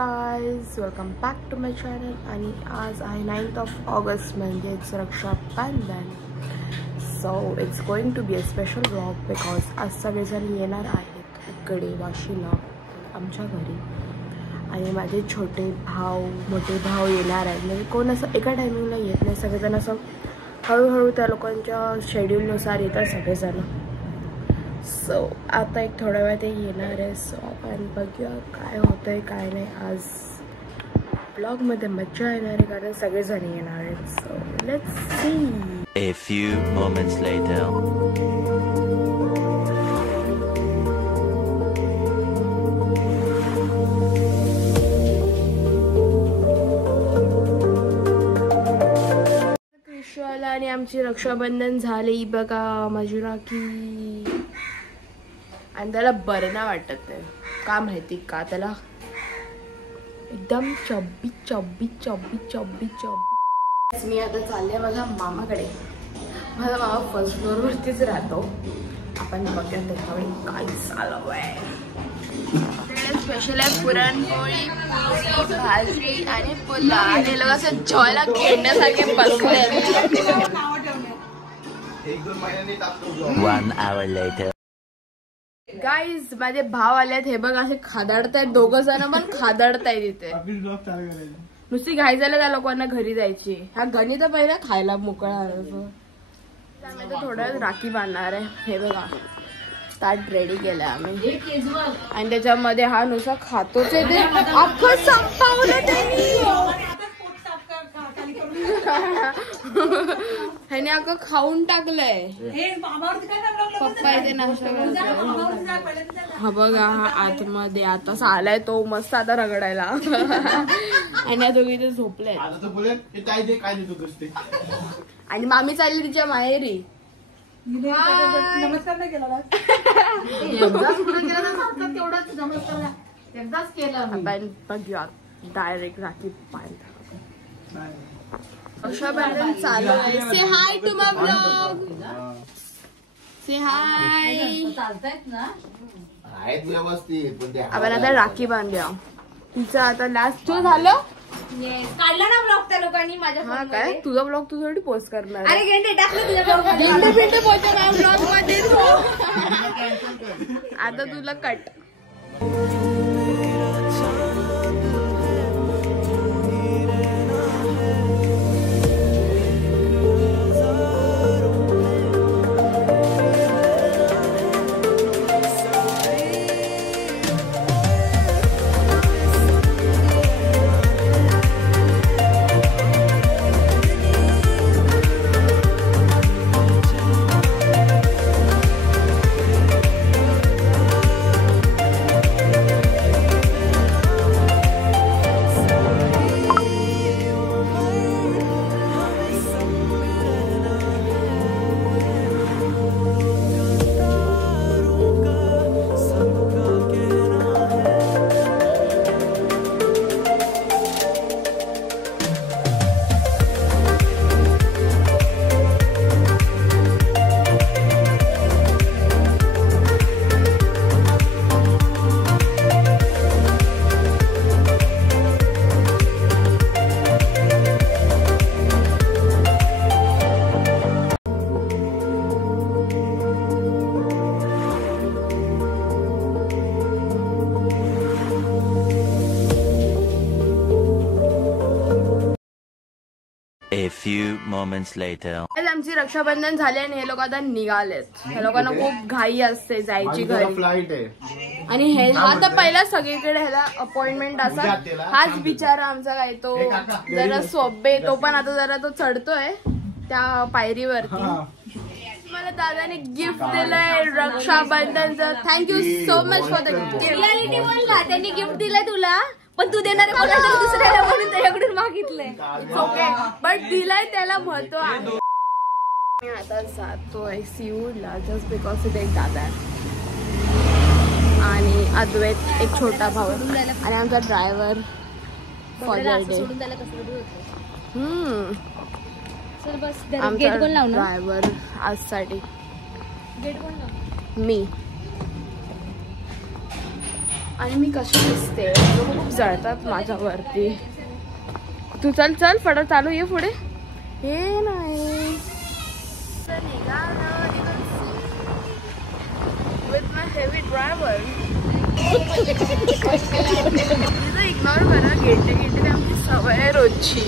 Guys, welcome back to my channel. आणि आज आहे 9th ऑगस्ट म्हणजेच Rakshabandhan. So it's going to be a special vlog because आज सगळेजण येणार आहेत इकडे वाशीला आमच्या घरी. आणि माझे छोटे भाऊ मोठे भाऊ येणार आहेत. म्हणजे कोण असं एका टायमिंगला येत नाही, सगळेजण असं हळूहळू त्या लोकांच्या शेड्यूलनुसार येतात सगळेजण. सो आता एक थोड्या वेळात ते येणार आहे. सो आपण बघूया काय होतं आहे काय नाही. आज ब्लॉगमध्ये मज्जा येणार आहे कारण सगळेजण येणार आहेत. So let's C. A few moments later. कृष्णाला आणि आमची रक्षाबंधन झाली बघा. माझी राखी आणि त्याला बरं नाही वाटत आहे का माहिती का. त्याला एकदम चब्बी चब्बी चब्बी चब्बी चब्बी. मी आता चालले माझ्या मामाकडे. माझा मामा फर्स्ट फ्लोअरवरतीच राहतो. आपण बघूया त्याच्यावेळी काय चालू आहे. स्पेशल आहे पुरणपोळी, भाजी आणि पुलाव. आणि लोक असं जेवायला खेळण्यासारखे बसले. 1 hour later. गाईज माझे भाव आलेत. हे बघ असे खादाडतायत, दोघं जण पण खादाडतायत इथे. नुसती घाई झालं त्या लोकांना घरी जायची. ह्या गणी तर पहिला खायला मोकळा. आम्ही तर थोड्या राखी बांधणार आहे. हे बघा ताट रेडी केलं आम्ही. आणि त्याच्यामध्ये हा नुसता खातोच आहे. ते अख्खं संपवलं त्यांनी. ह्याने अख्खं खाऊन टाकलंय. पप्पा इथे नाश्ता करतो. हा बघा हा आतमध्ये आता आलाय तो मस्त आता रगडायला. आणि या दोघी ते झोपले. आणि मामी चालली तिच्या माहेरी. नमस्कार नाही केला एकदाच केलं. आपण बघूया डायरेक्ट राखी पाहिजे. रक्षाबंधन चालू आहे. से हाय टू माय ब्लॉग. से हाय. चालतायत ना आहेत व्यवस्थित. आपण आता राखी बांधूया. तिचं आता लास्ट तुझं झालं. काढला ना ब्लॉग त्या लोकांनी माझ्या. हा काय तुझा ब्लॉग तू थोडी पोस्ट करणार. अरे गेंडे टाकलं तुझ्या ब्लॉग मध्ये. गेंडे पोस्ट माझ्या ब्लॉग मध्ये. आता तुला cut. A few moments later. आमची रक्षाबंधन झाले आणि हे लोक आता निघालेत. हे लोकांना खूप घाई असते जायची घरी. फ्लाइट आहे आणि हे हा तर पहिला सगळीकडे ह्याला अपॉइंटमेंट असतात. हाच बिचारा आमचा काय तो जरा सोबे तो पण आता जरा तो चढतोय त्या पायरीवरती. मला दादाने गिफ्ट दिलंय रक्षाबंधनचं. Thank you so much for the gift. Reality बोलला त्यांनी गिफ्ट दिलंय तुला पण तू देणार दुसऱ्याला म्हणून त्याच्याकडून मागितलंय. ओके बट दिलाय त्याला महत्व आहे. मी आता जातोय सिऊडला जस्ट बिकॉज इथे एक दादा आहे आणि अद्वैत एक छोटा भाऊ आणि आमचा ड्रायव्हर फॉदर डे. आमचा ड्रायव्हर आजसाठी मी आणि मी कशी दिसते लोक खूप जळतात माझ्यावरती. तू चल चल फटाफट चालू ये पुढे. हे नाही with my heavy driver. Ignore करा. गेटे गेटे आमची सवय आहे रोजची.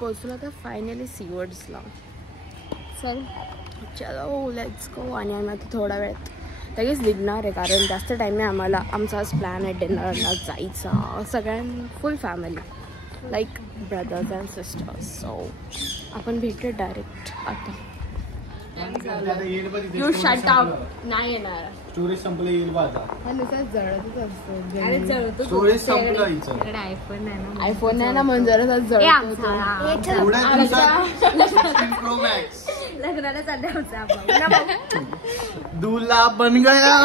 पोचलो तर फायनली सीवर्ड्सला. चल चलो लेट्स गो. आणि आम्ही आता थोडा वेळात लगेच निघणार आहे कारण जास्त टाईम नाही आम्हाला. आमचा आज प्लॅन आहे डिनरला जायचा सगळ्यां फुल family like brothers and sisters. So आपण भेटू डायरेक्ट आता. You shut out. नाही येणार. स्टोरेज संपलं येईल बा आता. जळतच असतो. अरे जळतो. स्टोरेज संपलं हिचं. आयफोन नाही ना. आयफोन नाही ना म्हणून जरा जळतो. एवढ्या दिवसात 16 Pro Max लग्नाला चालले आमचा. दूल्हा बन गया.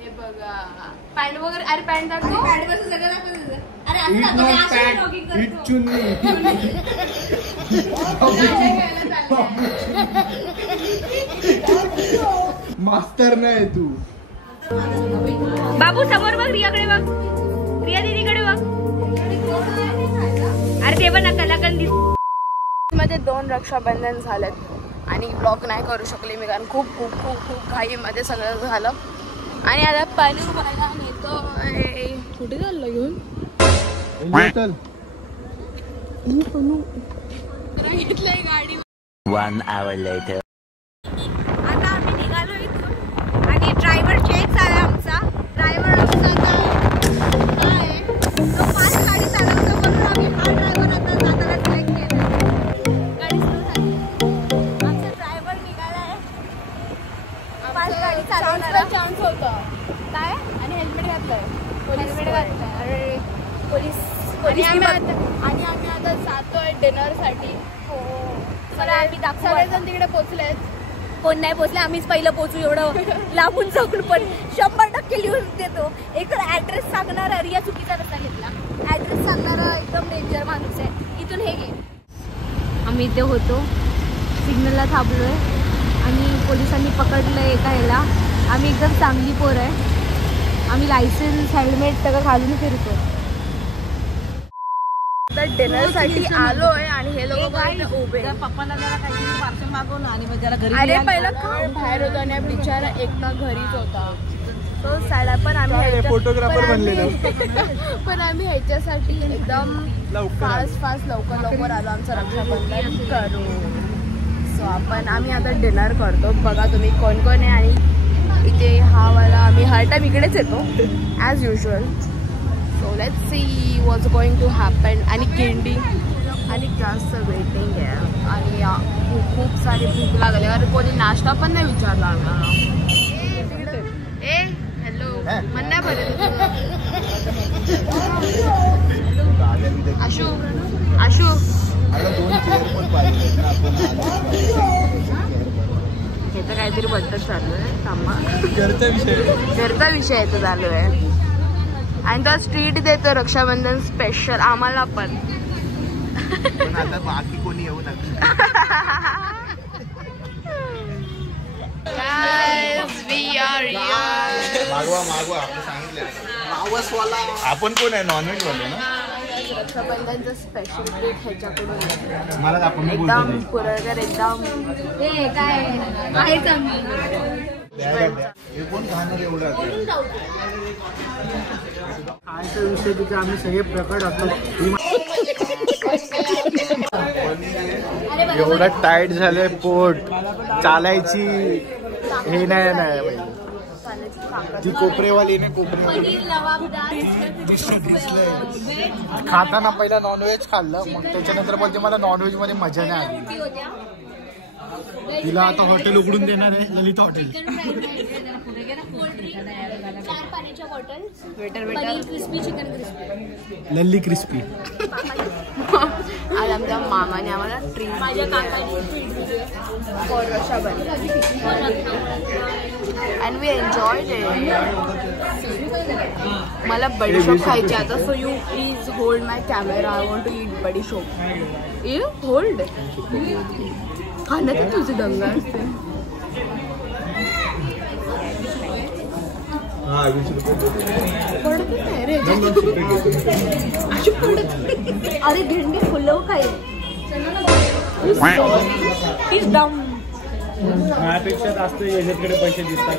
हे बघा पॅन्ट वगैरे. अरे पॅन्ट दाखव. पॅन्ट बसून सगळं दाखवत. अरे Eat not pant, eat चुन्नी. मास्तर नाही तू. बाबू समोर बघ. रियाकडे बघ. रिया दीदीकडे बघ. अरे ते पण नका लगन दिस. मध्ये 2 रक्षाबंधन झालेत आणि ब्लॉग नाही करू शकले मी कारण खूप खूप खूप खूप घाईमध्ये सगळं झालं. आणि आता पाणी भरायला नेतो. कुठे चाललं घेऊन घेतलंय गाडी. 1 hour later. आता आम्ही निघालो इथून आणि ड्रायव्हर चेंज झाला आमचा. ड्रायव्हर आमचा आता आहे तो फास्ट गाडी चालवतो म्हणून आम्ही हा ड्रायव्हर आता जाताना सिलेक्ट केला. गाडी स्लो झाली. आमचा ड्रायव्हर निघालाय फास्ट गाडी चालवणारा. चान्स होता काय. आणि हेल्मेट घातलंय. हेल्मेट घातलंय. अरे पोलीस आणि आम्ही आता जातोय डिनर साठी. हो मला आम्ही दाखवू. सगळेजण तिकडे पोहोचलेत. कोण नाही पोचले. आम्हीच पहिलं पोचू. एवढं लांबून जाऊन पण 100% लिहून देतो. एक तर ऍड्रेस सांगणारा. रिया चुकीचा रस्ता घेतला. ऍड्रेस सांगणारा एकदम डेंजर माणूस आहे. इथून हे घे. आम्ही इथे होतो सिग्नलला थांबलोय आणि पोलिसांनी पकडलंय एका ह्याला. आम्ही एकदम चांगली पोर आहे. आम्ही लायसन्स हेल्मेट सगळं घालून फिरतो. तर डिनर साठी आलोय आणि हे लोक उभे. पप्पाला जरा काहीतरी पार्सल मागवलं आणि मग जरा घरी. अरे पहिला खाऊन बाहेर होता आणि बिचारा एकटा घरीच होता. तो साडा पण आम्ही फोटोग्राफर बनलेलो. पण आम्ही ह्याच्यासाठी एकदम फास्ट लवकर आलो आमचं रक्षाबंधन करू. सो आम्ही आता डिनर करतो. बघा तुम्ही कोण कोण आहे. आणि इथे हा वाला आम्ही हर टाइम इकडेच येतो as usual. So let's see what's going to happen. आणि किंडी आणि जास्त वेटिंग आहे आणि खूप सारी भूक लागली. अरे कोणी नाश्ता पण नाही विचारला आम्हाला. ए हॅलो म्हणण्या पर्यंत आशू आशू हे तर काहीतरी बद्दल चालू आहे. थांबा. घरचा विषय तो चालू आहे. आणि तो ट्रीट देतो रक्षाबंधन स्पेशल आम्हाला पण. आता बाकी कोणी येऊ नका. मागवा आपण सांगितलं. आपण कोण आहे नॉनव्हेज वाले ना. रक्षाबंधनचं स्पेशल ट्रीट ह्याच्याकडून मला आपण एकदम पुरळकर एकदम हे काय आहे कोण खाणार एवढं. खायचा विषय तिथे आम्ही सगळे प्रकट असतो. एवढं टाईट झालंय पोट. चालायची हे नाही. ती कोपरेवाली नाही. कोपरेवाली खाताना पहिला नॉनव्हेज खाल्लं मग त्याच्यानंतर बोलते मला नॉनव्हेज मध्ये मजा नाही आली. तिला आता हॉटेल उघडून देणार आहे ललित हॉटेल. 4 पाण्याच्या bottle, paneer crispy, chicken crispy, लल्ली क्रिस्पी. आज आमच्या मामाने आम्हाला ट्रीट माझ्या काकाने ट्रीट दिली for Rakshabandhan and we enjoyed it. मला बडीशोप खायची आता. So you please hold my camera. I want to eat बडीशोप. You hold. खाणं तर तुझी दंगा असते. पडत नाही रे. अरे भेंडी फुलव काय माझ्यापेक्षा जास्त याच्याकडे पैसे दिसतात.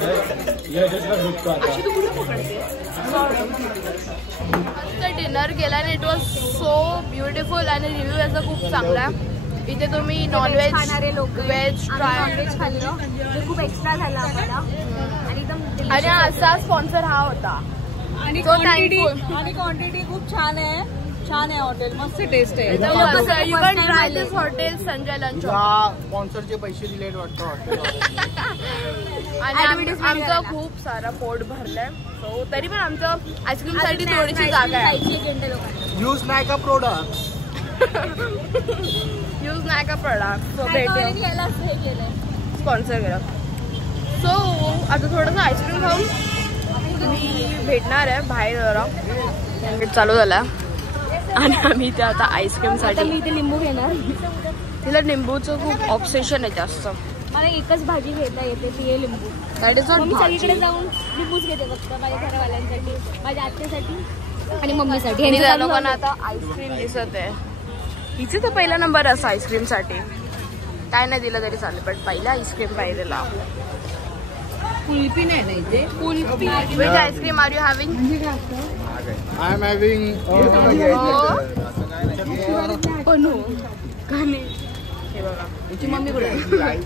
डिनर केला आणि इट वॉज सो ब्युटिफुल आणि रिव्ह्यू याचा खूप चांगला आहे. इथे तुम्ही नॉनव्हेज खाणारे लोक व्हेज नॉनव्हेज खाल्लं ते खूप एक्स्ट्रा झालं आम्हाला आणि एकदम आणि असा स्पॉन्सर हा होता. आणि So thankful. क्वांटिटी खूप छान आहे. छान आहे हॉटेल. मस्त टेस्ट आहे. You can try this hotel Sanjay lunch. स्पॉन्सरचे पैसे दिले वाटतं हॉटेल. आणि आमचं खूप सारा पोट भरलंय. सो तरी पण आमचं आईस्क्रीम साठी थोडीशी जागा आहे. यूज नाही का प्रोडक्ट. यूज नाही का प्रोडक्ट. सो भेटूया. स्पॉन्सर केलं. सो आता थोडंसं आईस्क्रीम खाऊन मी भेटणार आहे बाहेर. जरा चालू झाला आणि आम्ही ते आता आईस्क्रीमसाठी मी इथे लिंबू घेणार. तिला लिंबूचं खूप ऑब्सेशन आहे जास्त. मला एकच भाजी घेता येते ती आहे लिंबू. दॅट इज मी नॉट सगळीकडे जाऊन लिंबूच घेते फक्त माझ्या घरवाल्यांसाठी, माझ्या आत्यासाठी आणि मम्मीसाठी. आणि त्या लोकांना आता आईस्क्रीम दिसत आहे. हिचे तर पहिला नंबर असा आईस्क्रीमसाठी. काय नाही दिलं तरी चालेल पण पहिला आईस्क्रीम पाहिजेला. कुल्फी नाही ना इथे. Kulfi. Which ice cream are you having? I am having बनू गाणे. हे बघा हिची मम्मी कुठे आहे?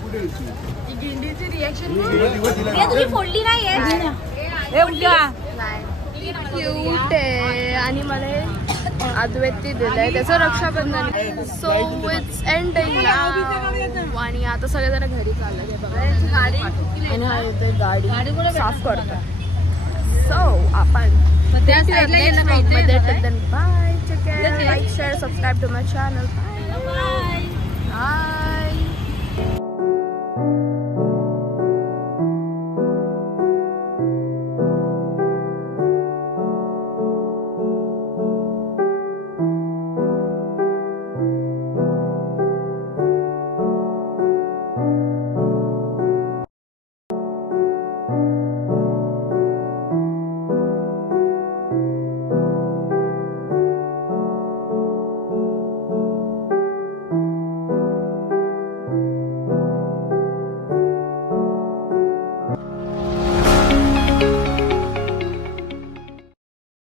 गिंडीची रिॲक्शन तुम्ही फोडली नाहीये. क्यूट आहे आणि मला हे अद्वैती दिलंय त्याचं Rakshabandhan. So it's ending now. आणि आता सगळेजण घरी चालले. हे बघा आणि हा येते गाडी साफ करतो. सो आपण bye. Like share subscribe to my channel. Bye.